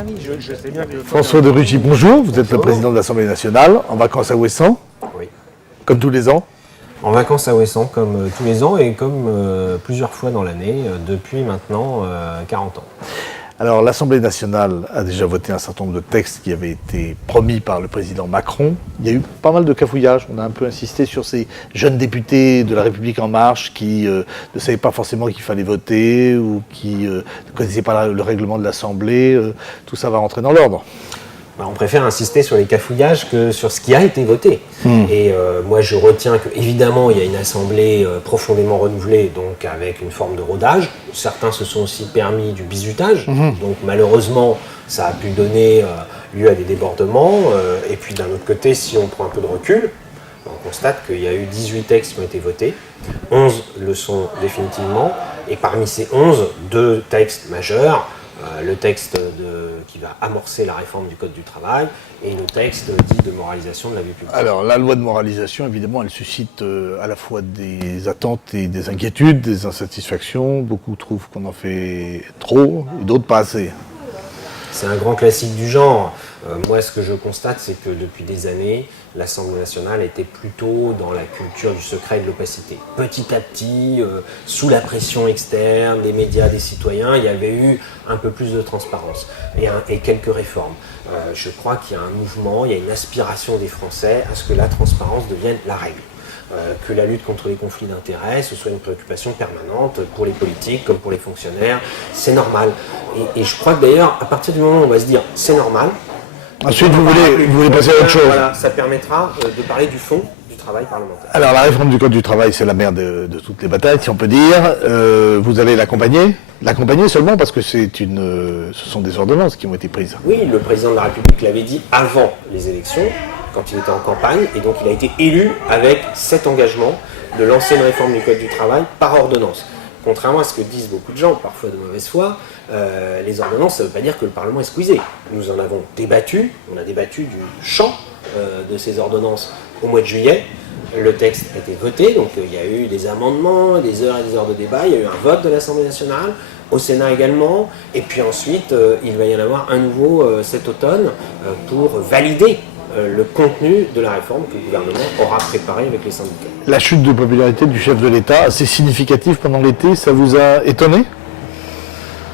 Ah oui, je sais bien que... François de Rugy, bonjour. Vous êtes le président de l'Assemblée nationale, en vacances à Ouessant, Oui. comme tous les ans. En vacances à Ouessant, comme tous les ans et comme plusieurs fois dans l'année, depuis maintenant 40 ans. Alors, l'Assemblée nationale a déjà voté un certain nombre de textes qui avaient été promis par le président Macron. Il y a eu pas mal de cafouillages. On a un peu insisté sur ces jeunes députés de La République En Marche qui ne savaient pas forcément qu'il fallait voter ou qui ne connaissaient pas le règlement de l'Assemblée. Tout ça va rentrer dans l'ordre. On préfère insister sur les cafouillages que sur ce qui a été voté. Et moi, je retiens qu'évidemment, il y a une assemblée profondément renouvelée, donc avec une forme de rodage. Certains se sont aussi permis du bizutage. Donc malheureusement, ça a pu donner lieu à des débordements. Et puis d'un autre côté, si on prend un peu de recul, on constate qu'il y a eu 18 textes qui ont été votés. 11 le sont définitivement. Et parmi ces 11, 2 textes majeurs. Le texte qui va amorcer la réforme du Code du travail et le texte dit de moralisation de la vie publique. Alors, la loi de moralisation, évidemment, elle suscite à la fois des attentes et des inquiétudes, des insatisfactions. Beaucoup trouvent qu'on en fait trop et d'autres pas assez. C'est un grand classique du genre. Moi, ce que je constate, c'est que depuis des années, l'Assemblée nationale était plutôt dans la culture du secret et de l'opacité. Petit à petit, sous la pression externe, des médias, des citoyens, il y avait eu un peu plus de transparence et quelques réformes. Je crois qu'il y a un mouvement, il y a une aspiration des Français à ce que la transparence devienne la règle. Que la lutte contre les conflits d'intérêts, ce soit une préoccupation permanente pour les politiques comme pour les fonctionnaires, c'est normal. Et je crois que d'ailleurs, à partir du moment où on va se dire c'est normal, ensuite vous voulez passer à autre chose. Voilà, ça permettra de parler du fond du travail parlementaire. Alors la réforme du Code du travail, c'est la mère de toutes les batailles, si on peut dire. Vous allez l'accompagner seulement parce que ce sont des ordonnances qui ont été prises. Oui, le président de la République l'avait dit avant les élections, quand il était en campagne, et donc il a été élu avec cet engagement de lancer une réforme du Code du travail par ordonnance. Contrairement à ce que disent beaucoup de gens, parfois de mauvaise foi, les ordonnances, ça ne veut pas dire que le Parlement est squeezé. Nous en avons débattu, on a débattu du champ de ces ordonnances au mois de juillet. Le texte a été voté, donc il y a eu des amendements, des heures et des heures de débat, il y a eu un vote de l'Assemblée nationale, au Sénat également, et puis ensuite il va y en avoir un nouveau cet automne pour valider le contenu de la réforme que le gouvernement aura préparé avec les syndicats. La chute de popularité du chef de l'État, assez significative pendant l'été, ça vous a étonné ?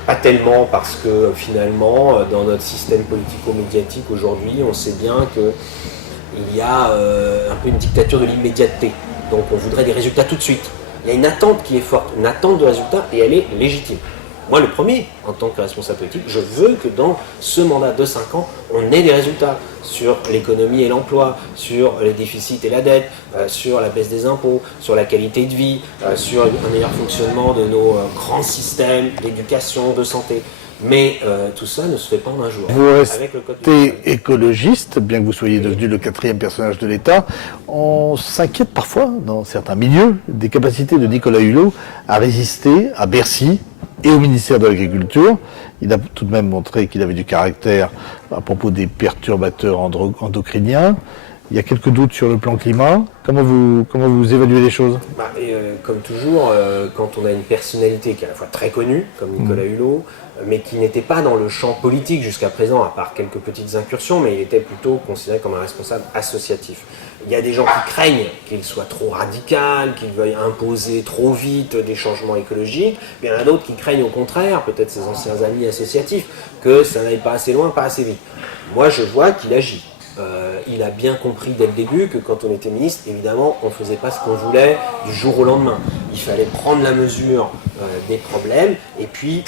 Pas tellement, parce que finalement, dans notre système politico-médiatique aujourd'hui, on sait bien qu'il y a un peu une dictature de l'immédiateté. Donc on voudrait des résultats tout de suite. Il y a une attente qui est forte, une attente de résultats, et elle est légitime. Moi, le premier, en tant que responsable politique, je veux que dans ce mandat de 5 ans, on ait des résultats sur l'économie et l'emploi, sur les déficits et la dette, sur la baisse des impôts, sur la qualité de vie, sur un meilleur fonctionnement de nos grands systèmes d'éducation, de santé. Mais tout ça ne se fait pas en un jour. Vous restez écologiste, bien que vous soyez devenu le 4e personnage de l'État. On s'inquiète parfois, dans certains milieux, des capacités de Nicolas Hulot à résister à Bercy et au ministère de l'Agriculture. Il a tout de même montré qu'il avait du caractère à propos des perturbateurs endocriniens. Il y a quelques doutes sur le plan climat. Comment vous évaluez les choses ? Comme toujours, quand on a une personnalité qui est à la fois très connue, comme Nicolas Hulot, mais qui n'était pas dans le champ politique jusqu'à présent, à part quelques petites incursions, mais il était plutôt considéré comme un responsable associatif. Il y a des gens qui craignent qu'il soit trop radical, qu'il veuille imposer trop vite des changements écologiques, mais il y en a d'autres qui craignent au contraire, peut-être ses anciens amis associatifs, que ça n'aille pas assez loin, pas assez vite. Moi, je vois qu'il agit. Il a bien compris dès le début que quand on était ministre, évidemment, on ne faisait pas ce qu'on voulait du jour au lendemain. Il fallait prendre la mesure des problèmes et puis,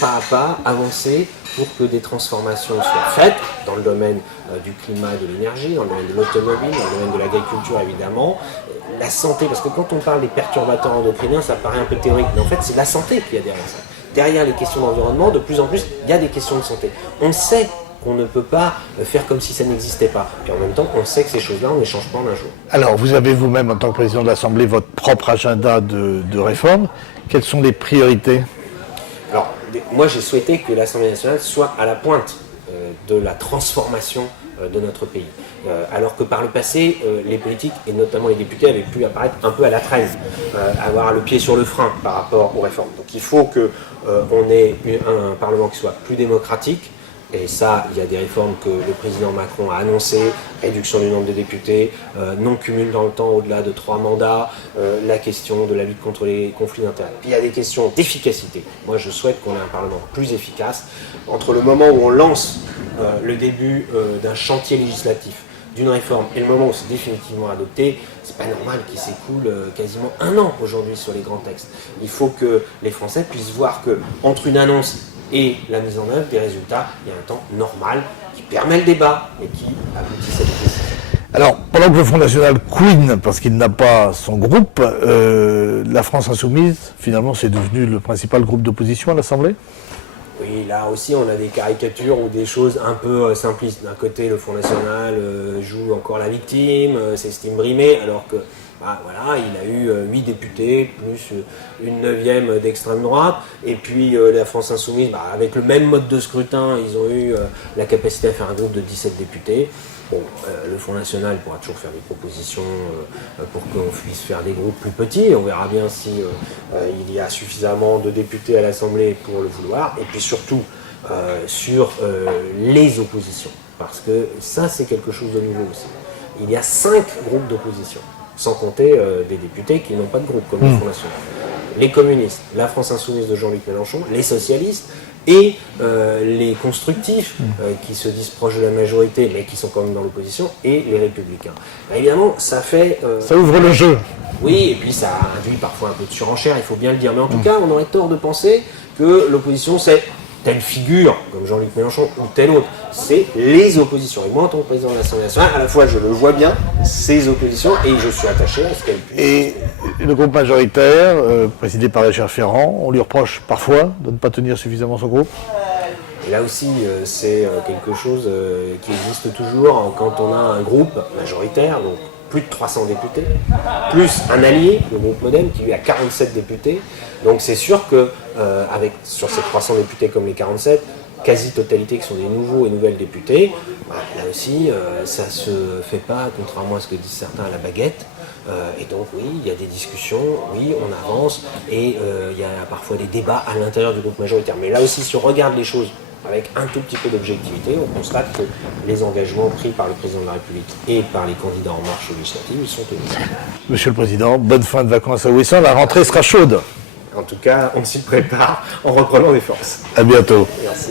pas à pas, avancer pour que des transformations soient faites dans le domaine du climat et de l'énergie, dans le domaine de l'automobile, dans le domaine de l'agriculture, évidemment. La santé, parce que quand on parle des perturbateurs endocriniens, ça paraît un peu théorique, mais en fait, c'est la santé qui a derrière ça. Derrière les questions d'environnement, de plus en plus, il y a des questions de santé. On sait qu'on ne peut pas faire comme si ça n'existait pas. Et en même temps, on sait que ces choses-là, on ne les change pas en un jour. Alors, vous avez vous-même, en tant que président de l'Assemblée, votre propre agenda de réforme. Quelles sont les priorités ? Alors, moi, j'ai souhaité que l'Assemblée nationale soit à la pointe de la transformation de notre pays. Alors que par le passé, les politiques, et notamment les députés, avaient pu apparaître un peu à la traîne, avoir le pied sur le frein par rapport aux réformes. Donc il faut qu'on ait un Parlement qui soit plus démocratique, Et ça, il y a des réformes que le président Macron a annoncées, réduction du nombre de députés, non-cumul dans le temps au-delà de 3 mandats, la question de la lutte contre les conflits d'intérêts. Puis il y a des questions d'efficacité. Moi, je souhaite qu'on ait un Parlement plus efficace. Entre le moment où on lance le début d'un chantier législatif, d'une réforme, et le moment où c'est définitivement adopté, c'est pas normal qu'il s'écoule quasiment 1 an aujourd'hui sur les grands textes. Il faut que les Français puissent voir que entre une annonce et la mise en œuvre des résultats, il y a un temps normal qui permet le débat et qui aboutit à des décisions. Alors, pendant que le Front National couine parce qu'il n'a pas son groupe, la France Insoumise, finalement, c'est devenu le principal groupe d'opposition à l'Assemblée ? Oui, là aussi, on a des caricatures ou des choses un peu simplistes. D'un côté, le Front National joue encore la victime, s'estime brimé, alors que voilà, il a eu 8 députés, plus une 9e d'extrême droite. Et puis la France Insoumise, avec le même mode de scrutin, ils ont eu la capacité à faire un groupe de 17 députés. Bon, le Front National pourra toujours faire des propositions pour qu'on puisse faire des groupes plus petits. On verra bien si il y a suffisamment de députés à l'Assemblée pour le vouloir. Et puis surtout sur les oppositions. Parce que ça, c'est quelque chose de nouveau aussi. Il y a 5 groupes d'opposition, sans compter des députés qui n'ont pas de groupe, comme le Front National. Les communistes, la France Insoumise de Jean-Luc Mélenchon, les socialistes et les constructifs qui se disent proches de la majorité mais qui sont quand même dans l'opposition, et les républicains. Évidemment, ça fait... ça ouvre le jeu. Oui, et puis ça induit parfois un peu de surenchère, il faut bien le dire. Mais en tout cas, on aurait tort de penser que l'opposition, c'est telle figure, comme Jean-Luc Mélenchon, ou telle autre. C'est les oppositions. Et moi, en tant que président de l'Assemblée nationale, à la fois, je le vois bien, ces oppositions, et je suis attaché à ce qu'elles puissent. Et le groupe majoritaire, présidé par Richard Ferrand, on lui reproche parfois de ne pas tenir suffisamment son groupe. Et là aussi, c'est quelque chose qui existe toujours quand on a un groupe majoritaire, donc plus de 300 députés, plus un allié, le groupe Modem, qui lui a 47 députés. Donc c'est sûr que sur ces 300 députés comme les 47, quasi-totalité qui sont des nouveaux et nouvelles députés, là aussi, ça ne se fait pas, contrairement à ce que disent certains, à la baguette. Et donc oui, il y a des discussions, oui, on avance, et il y a parfois des débats à l'intérieur du groupe majoritaire. Mais là aussi, si on regarde les choses avec un tout petit peu d'objectivité, on constate que les engagements pris par le président de la République et par les candidats En Marche aux législatives, ils sont tenus. Monsieur le Président, bonne fin de vacances à Ouessant, la rentrée sera chaude. En tout cas, on s'y prépare en reprenant des forces. À bientôt. Merci.